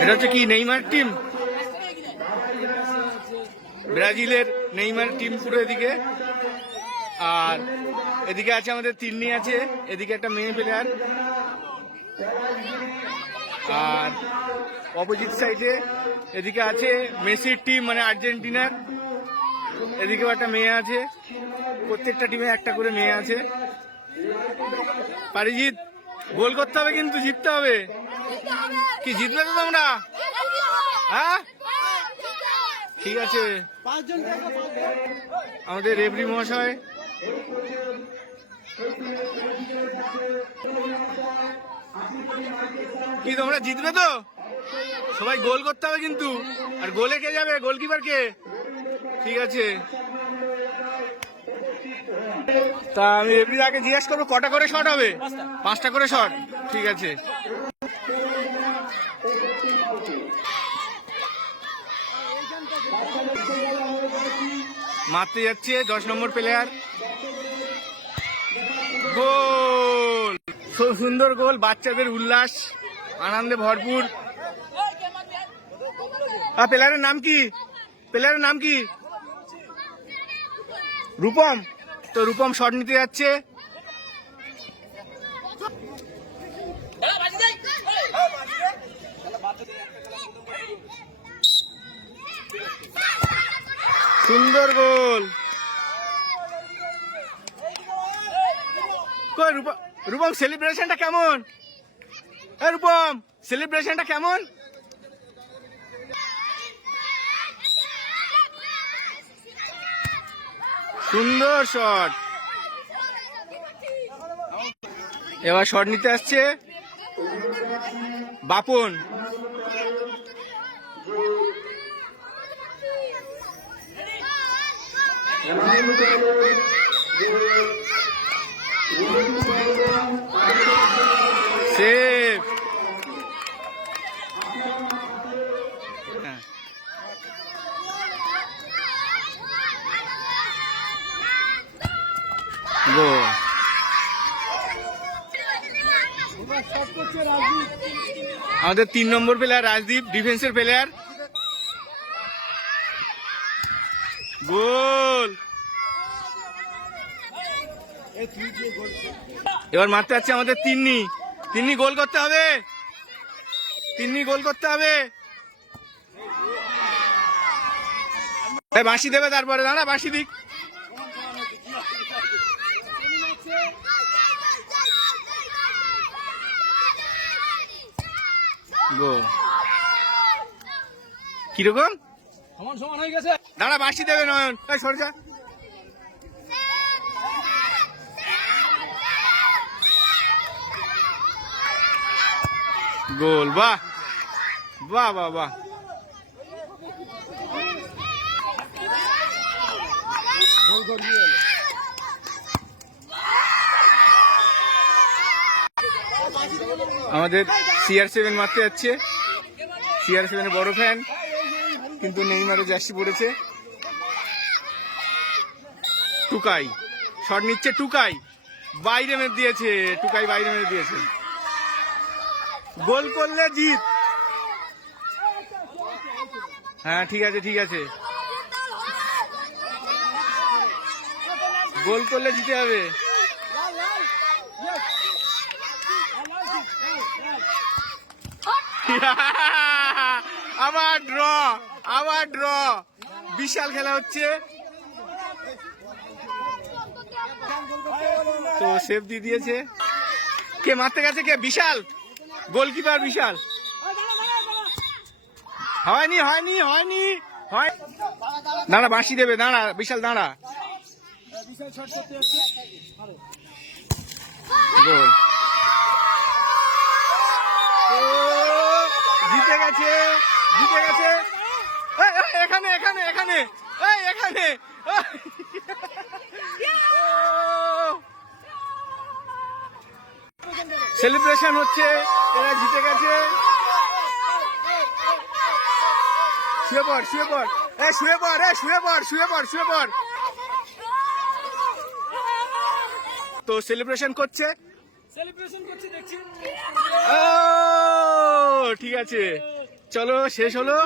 এটা হচ্ছে কি নেইমার টিম, ব্রাজিলের নেইমার টিম পুরো এদিকে। আর এদিকে আছে আমাদের তিন্নি আছে, এদিকে একটা মেয়ে প্লেয়ার। আর অপোজিট সাইডে এদিকে আছে মেসির টিম মানে আর্জেন্টিনার, এদিকেও একটা মেয়ে আছে। প্রত্যেকটা টিমে একটা করে মেয়ে আছে। পারিজিৎ গোল করতে হবে কিন্তু জিততে হবে। কি জিতবে তো তোমরা? হ্যাঁ ঠিক আছে। আমাদের রেফরি মহাশয় কি তোমরা জিতবে তো? সবাই গোল করতে হবে কিন্তু। আর গোলে কে যাবে? গোলকিপার কে? ঠিক আছে। তা আমি রেফরির আগে জিজ্ঞেস করবো কটা করে শট হবে? 5টা করে শট। ঠিক আছে। মারতে যাচ্ছে 10 নম্বর প্লেয়ার। গোল! খুব সুন্দর গোল, বাচ্চাদের উল্লাস, আনন্দে ভরপুর। প্লেয়ারের নাম কি? প্লেয়ারের নাম কি? রূপম। তো রূপম শট নিতে যাচ্ছে। সুন্দর গোল। রূপম সেলিব্রেশনটা কেমন? রূপম সেলিব্রেশনটা কেমন? সুন্দর শট। এবার শট নিতে আসছে বাপন। সেভ। গোল। আমাদের 3 নম্বর প্লেয়ার রাজদীপ, ডিফেন্সের প্লেয়ার। গোল। এবার মারতে যাচ্ছে আমাদের তিন্নি। তিন্নি গোল করতে হবে, তিন্নি গোল করতে হবে। বাঁশি দেবে তারপরে, দাঁড়া বাঁশি দিক। গোল। কিরকম সমান হয়ে গেছে? দাঁড়া বাঁশি দেবে নয়ন, সরে যা। গোল। বাহ বাহ বাহ বাহ। আমাদের CR7 মারতে যাচ্ছে। CR7 বড় ফ্যান, কিন্তু নেইমারের জার্সি পড়েছে। টুকাই শট নিচ্ছে, টুকাই বাইরে মেরে দিয়েছে, টুকাই বাইরে মেরে দিয়েছে। গোল করলে জিত। হ্যাঁ ঠিক আছে ঠিক আছে, গোল করলে জিতে হবে। আবার ড্র, আবার ড্র। বিশাল খেলা হচ্ছে। তো সেভ দিয়ে দিয়েছে। কে মারতে গেছে? কে? বিশাল গোলকিপার। বিশাল হয়নি হয়নি হয়নি হয়। দাঁড়া বাঁশি দেবে, দাঁড়া বিশাল দাঁড়া। গোল। জিতে গেছে, জিতে গেছে। এখানে এখানে এখানে এখানে সেলিব্রেশন হচ্ছে, এরা জিতে গেছে। শুয়ে পড় শুয়ে পড়, শুয়ে পড়, শুয়ে পড় শুয়ে পড় শুয়ে পড়। তো সেলিব্রেশন করছে, দেখছি। ঠিক আছে, চলো শেষ হলো।